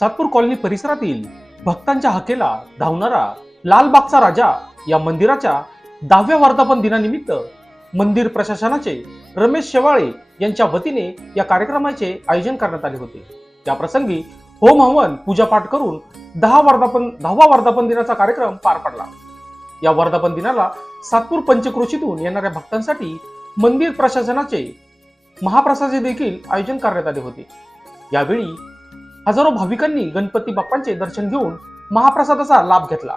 Satpur colony परिसरातील भक्तांच्या हाकेला धावणारा लालबागचा राजा या मंदिराच्या 10व्या वर्धापन दिनानिमित्त मंदिर प्रशासनाचे रमेश शेवाळे यांच्या वतीने या कार्यक्रमाचे आयोजन करण्यात आले होते। त्या प्रसंगी होम हवन पूजापाठ करून 10वा वर्धापन दिनाचा कार्यक्रम पार पडला। या वर्धापन दिनाला सातपूर पंचक्रोशीतून येणाऱ्या भक्तांसाठी मंदिर प्रशासनाचे महाप्रसादाचे देखील आयोजन करण्यात आले होते। यावेळी हजारो भाविकांनी गणपती बाप्पांचे दर्शन घेऊन महाप्रसादाचा लाभ घेतला।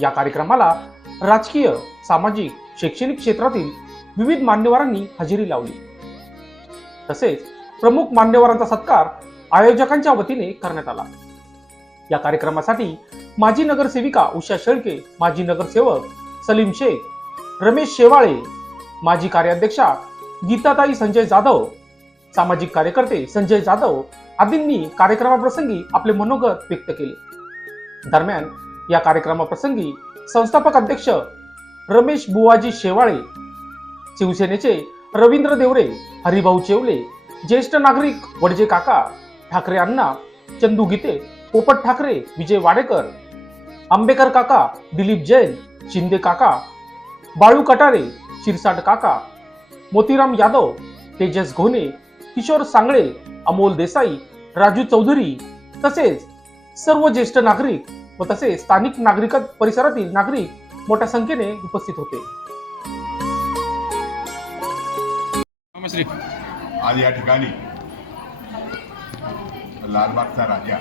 या कार्यक्रमाला राजकीय, सामाजिक, शैक्षणिक क्षेत्रातील विविध मान्यवरांनी हजेरी लावली। तसेच प्रमुख मान्यवरांचा सत्कार आयोजकांच्या वतीने करण्यात आला। या कार्यक्रमासाठी माजी नगरसेविका उषा शेळके, माजी नगरसेवक सलीम शेख, रमेश शेवाळे, माजी कार्याध्यक्षा गीताताई संजय जाधव, सामाजिक कार्यकर्ते संजय जाधव आदींनी कार्यक्रमाप्रसंगी आपले मनोगत व्यक्त केले। दरम्यान या कार्यक्रमाप्रसंगी संस्थापक अध्यक्ष रमेश बुवाजी शेवाळे, शिवसेनेचे रवींद्र देवरे, हरिभाऊ चेवले, ज्येष्ठ नागरिक वडजे काका, ठाकरे अण्णा, चंदू गीते, पोपट ठाकरे, विजय वाडेकर, आंबेकर काका, दिलीप जैन, शिंदे काका, बाळू कटारे, शिरसाट काका, मोतीराम यादव, तेजस घोणे, किशोर सांगळे, अमोल देसाई, राजू चौधरी तसेच सर्व ज्येष्ठ नागरिक व तसेच स्थानिक नागरिक परिसरातील नागरिक मोठ्या संख्येने उपस्थित होते। आज या ठिकाणी लालबागचा राजा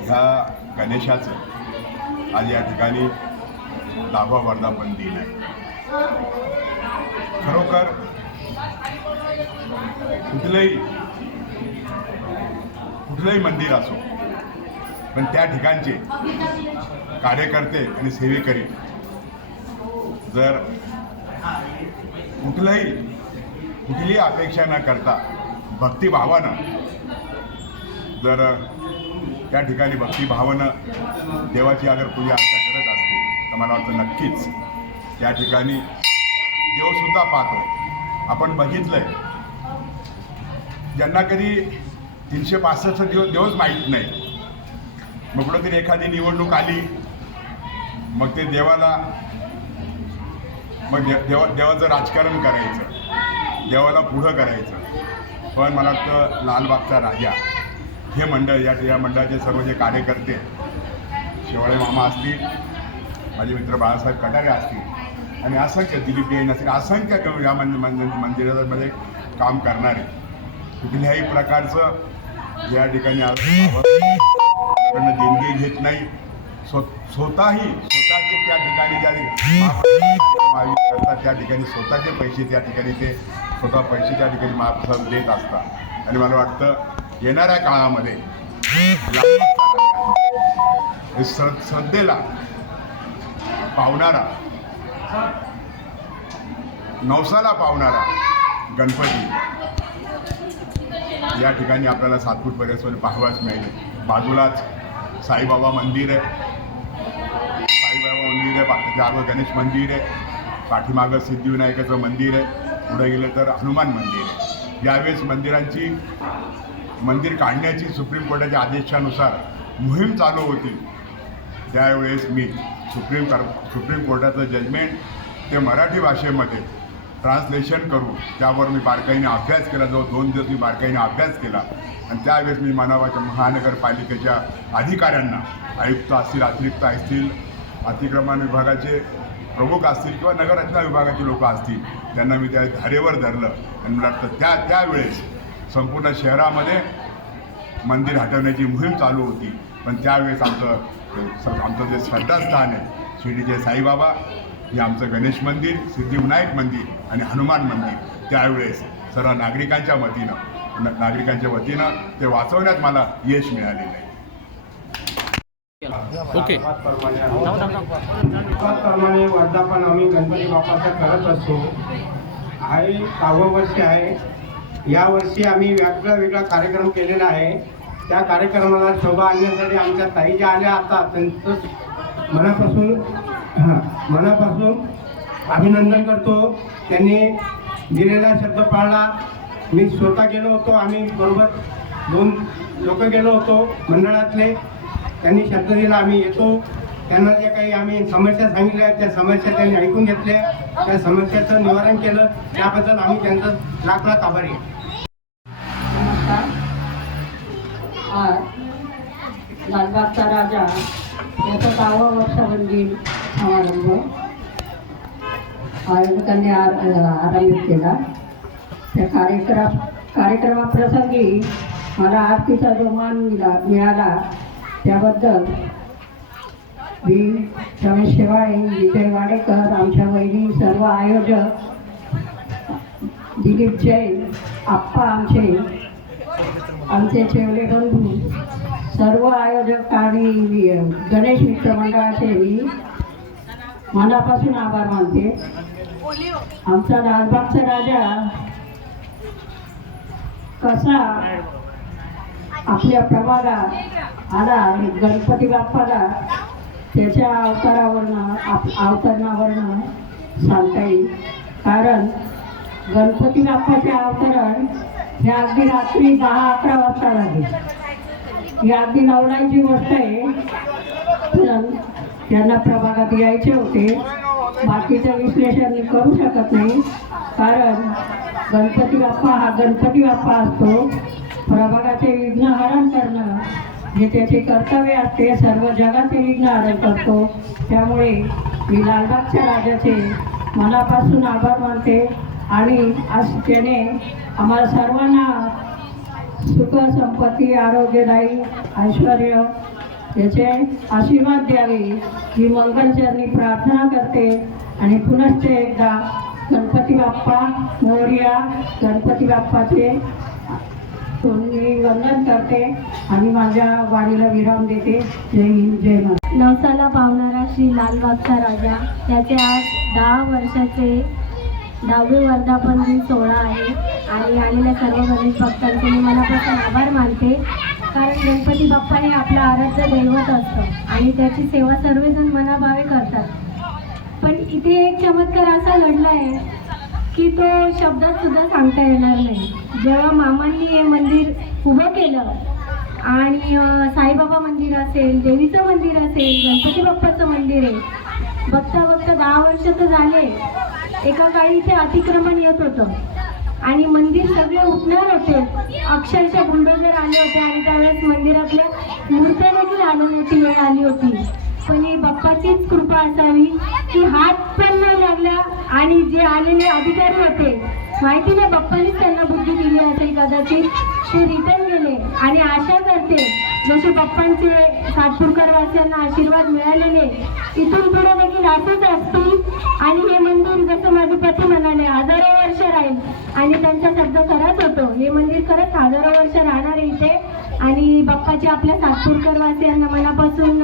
ह्या गणेशाचं आज या ठिकाणी 10वा वर्धापन दिन आहे। खरोखर कुठलंही मंदिर असो, पण त्या ठिकाणचे कार्यकर्ते आणि सेवेकरी जर कुठलीही अपेक्षा न करता भक्तिभावानं जर त्या ठिकाणी भक्तिभावानं देवाची अगर पूजा अर्चा करत असतील तर मला वाटतं नक्कीच त्या ठिकाणी देवसुद्धा पाहतो। आपण बघितलंय, ज्यांना कधी 365 दिवस माहीत नाही, मग कुठंतरी एखादी निवडणूक आली, मग ते देवाला देवाचं राजकारण करायचं, देवाला पुढं करायचं। पण मला वाटतं लालबागचा राजा हे मंडळ, या मंडळाचे सर्व जे कार्यकर्ते, शेवाळे मामा असतील, माझे मित्र बाळासाहेब कटारे असतील आणि असंख्य दिलीप जैन असतील, असंख्य या मंदिरामध्ये काम करणारे, कुठल्याही प्रकारचं या ठिकाणी देणगी घेत नाही, स्वतःचे त्या ठिकाणी त्या ठिकाणी स्वतःचे पैसे त्या ठिकाणी ते स्वतः पैसे त्या ठिकाणी महाप्रसाद देत असतात। आणि मला वाटतं येणाऱ्या काळामध्ये श्रद्धेला पावणारा, नवसाला पावणारा गणपती या ठिकाणी आपल्याला सातपूर परिसरात पाहावयास मिळेल। बाजूलाच साईबाबा मंदिर आहे, त्याच्यावर गणेश मंदिर आहे, पाठीमागं सिद्धिविनायकाचं मंदिर आहे, पुढे गेलं तर हनुमान मंदिर आहे। यावेळेस मंदिर काढण्याची सुप्रीम कोर्टाच्या आदेशानुसार मोहीम चालू होती। त्यावेळेस मी सुप्रीम कोर्टाचं जजमेंट ते मराठी भाषेमध्ये ट्रान्सलेशन करून त्यावर मी बारकाईने अभ्यास केला। जो 2 दिवस मी बारकाईने अभ्यास केला आणि त्यावेळेस मी महानगरपालिकेच्या अधिकाऱ्यांना, आयुक्त असतील, अतिरिक्त असतील, अतिक्रमण विभागाचे प्रमुख असतील किंवा नगररचना विभागाचे लोक असतील, त्यांना मी त्या धारेवर धरलं आणि मला वाटतं त्यावेळेस संपूर्ण शहरामध्ये मंदिर हटवण्याची मोहीम चालू होती। पण त्यावेळेस आमचं जे श्रद्धास्थान आहे शिर्डीचे साईबाबा, हे आमचं गणेश मंदिर, सिद्धिविनायक मंदिर आणि हनुमान मंदिर, त्यावेळेस सर्व नागरिकांच्या वतीनं ते वाचवण्यात मला यश मिळालेलं आहे। ओके, त्याचप्रमाणे वर्धापन आम्ही गणपती बाप्पाचं करत असतो। आहे 10वं वर्ष आहे यावर्षी आम्ही वेगळा कार्यक्रम केलेला आहे. त्या कार्यक्रमाला शोभा आणण्यासाठी आमच्या ताई ज्या आल्या आता त्यांचं मनापासून अभिनंदन करतो. त्यांनी दिलेला शब्द पाळला. मी स्वतः गेलो होतो, आम्ही बरोबर 2 लोक गेलो होतो मंडळातले. त्यांनी शब्द दिला आम्ही येतो. त्यांना जे काही आम्ही समस्या सांगितल्या त्या समस्या त्यांनी ऐकून घेतल्या, त्या समस्याचं निवारण केलं. त्याबद्दल आम्ही त्यांचं लाख लाख आभारी आहे. नमस्कार. आज लालबागचा राजा याचा 10वा वर्षावरील समारंभ आयोजकांनी आरंभित केला. त्या कार्यक्रमाप्रसंगी मला आरतीचा जो मान मिळाला त्याबद्दल मी रमेश शेवाळे, विजय वाडेकर, आमच्या वहिनी, सर्व आयोजक, दिलीप जैन, आप्पा आमचे चेवले बंधू, सर्व आयोजक आणि गणेश मित्र मंडळाचे मी मनापासून आभार मानते. आमचा लालबागचा राजा कसा आपल्या प्रभागात आला, गणपती बाप्पाला त्याच्या अवतरणावरनं सांगता येईल. कारण गणपती बाप्पाचे अवतरण हे अगदी रात्री 10-11 वाजता झाले. ही अगदी नवलाची गोष्ट आहे. पण त्यांना प्रभागात यायचे होते. बाकीचं विश्लेषण मी करू शकत नाही, कारण गणपती बाप्पा हा गणपती बाप्पा असतो. प्रभागाचे विघ्नहरण करणं हे त्याचे कर्तव्य असते. सर्व जगाचे विघ्नहरण करतो. त्यामुळे मी लालबागच्या राजाचे मनापासून आभार मानते आणि आज त्याने आम्हाला सर्वांना सुख, संपत्ती, आरोग्यदायी, ऐश्वर याचे आशीर्वाद द्यावे ही मंगलचरणी प्रार्थना करते. आणि पुनश्च एकदा गणपती बाप्पा मोरया, गणपती बाप्पाचे मी वंदन करते आणि माझ्या वाणीला विराम देते. जय हिंद, जय महाराष्ट्र. नवसाला पावणारा श्री लालबागचा राजा याचे आज 10 वर्षाचे 10वे वर्धापन दिन सोहळा आहे. आणि आलेल्या सर्व गणेश भक्तांचे मी मनापासून आभार मानते. कारण गणपती बाप्पा हे आपलं आराध्य दैवत असतं आणि त्याची सेवा सर्वजण मनाभावे करतात. पण इथे एक चमत्कार असा घडला आहे की तो शब्दात सुद्धा सांगता येणार नाही. जेव्हा मामांनी हे मंदिर उभं केलं आणि साईबाबा मंदिर असेल, देवीचं मंदिर असेल, गणपती बाप्पाचं मंदिर आहे, बघता बघता 10 वर्ष तर झाले. एका काळी इथे अतिक्रमण येत होतं आणि मंदिर सगळे उठणार होते. अक्षरशः बुलडोजर आले होते आणि त्यावेळेस मंदिरातल्या मूर्त्या देखील हलवण्याची वेळ आली होती. पण ही बाप्पाचीच कृपा असावी की हात पण नाही लागला आणि जे आलेले अधिकारी होते, माहिती नाही बाप्पानीच त्यांना बुद्धी दिली असेल कदाचित, ते रिटर्न गेले. आणि आशा करते जसे बाप्पांचे सातपूरकर वासियांना आशीर्वाद मिळालेले इथून पुढे देखील असंच असतील. आणि हे मंदिर जसं माझे पती म्हणाले 1000 वर्ष राहील आणि त्यांचा शब्द खराच होतो. हे मंदिर खरंच 1000 वर्ष राहणार आहे इथे. आणि बाप्पाचे आपल्या सातपूरकर वासियांना मनापासून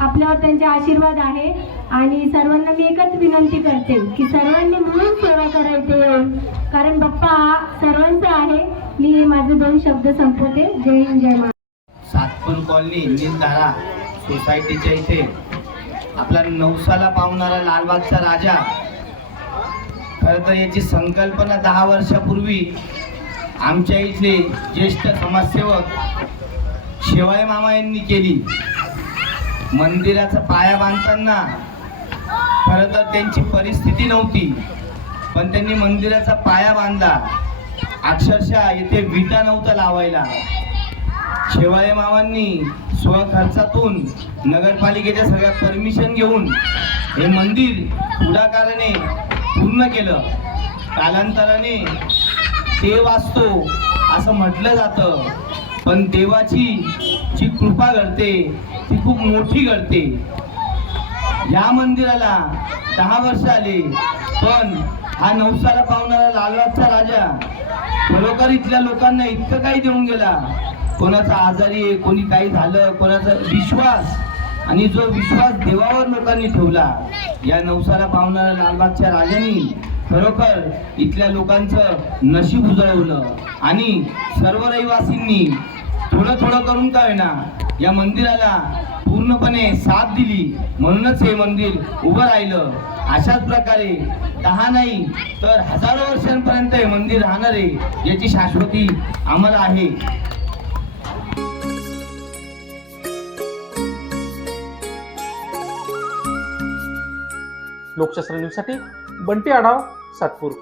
आपल्यावर त्यांचे आशीर्वाद आहे. आणि सर्वांना मी एकच विनंती करते की सर्वांनी मिळून सेवा करायची येऊन, कारण बाप्पा हा सर्वांचा आहे. मी माझे 2 शब्द संपवते. जय हिंद, जय महाराष्ट्र. सातपूर कॉलनी नीलधारा सोसायटीच्या इथे आपला नवसाला पावणारा लालबागचा राजा, खरं तर याची संकल्पना 10 वर्षापूर्वी आमच्या इथले ज्येष्ठ समाजसेवक शेवाळे मामा यांनी केली. मंदिराचा पाया बांधताना खरं तर त्यांची परिस्थिती नव्हती, पण त्यांनी मंदिराचा पाया बांधला. अक्षरशः इथे विटा नव्हता लावायला. शेवाळे मामांनी स्वखर्चातून नगरपालिकेच्या सगळ्या परमिशन घेऊन हे मंदिर पुढाकाराने पूर्ण केलं. कालांतराने देव असतो असं म्हटलं जातं, पण देवाची जी कृपा घडते ती खूप मोठी घडते. या मंदिराला 10 वर्ष आले, पण हा नवसाला पावणारा लालबागचा राजा खरोखर इथल्या लोकांना इतकं काही देऊन गेला. कोणाचा आजारी आहे, कोणी काही झालं, कोणाचा विश्वास, आणि जो विश्वास देवावर लोकांनी ठेवला, या नवसाला पावणाऱ्या लालबागच्या राजांनी खरोखर इथल्या लोकांचं नशीब उजळवलं आणि सर्व रहिवासींनी थोडं थोडं करून का होईना या मंदिराला पूर्णपणे साथ दिली, म्हणूनच हे मंदिर उभं राहिलं. अशाच प्रकारे 10 नाही तर हजारो वर्षांपर्यंत हे मंदिर राहणार आहे, याची शाश्वती आम्हाला आहे. लोकशास्त्र न्यूजसाठी बंटी आढाव, सातपूर.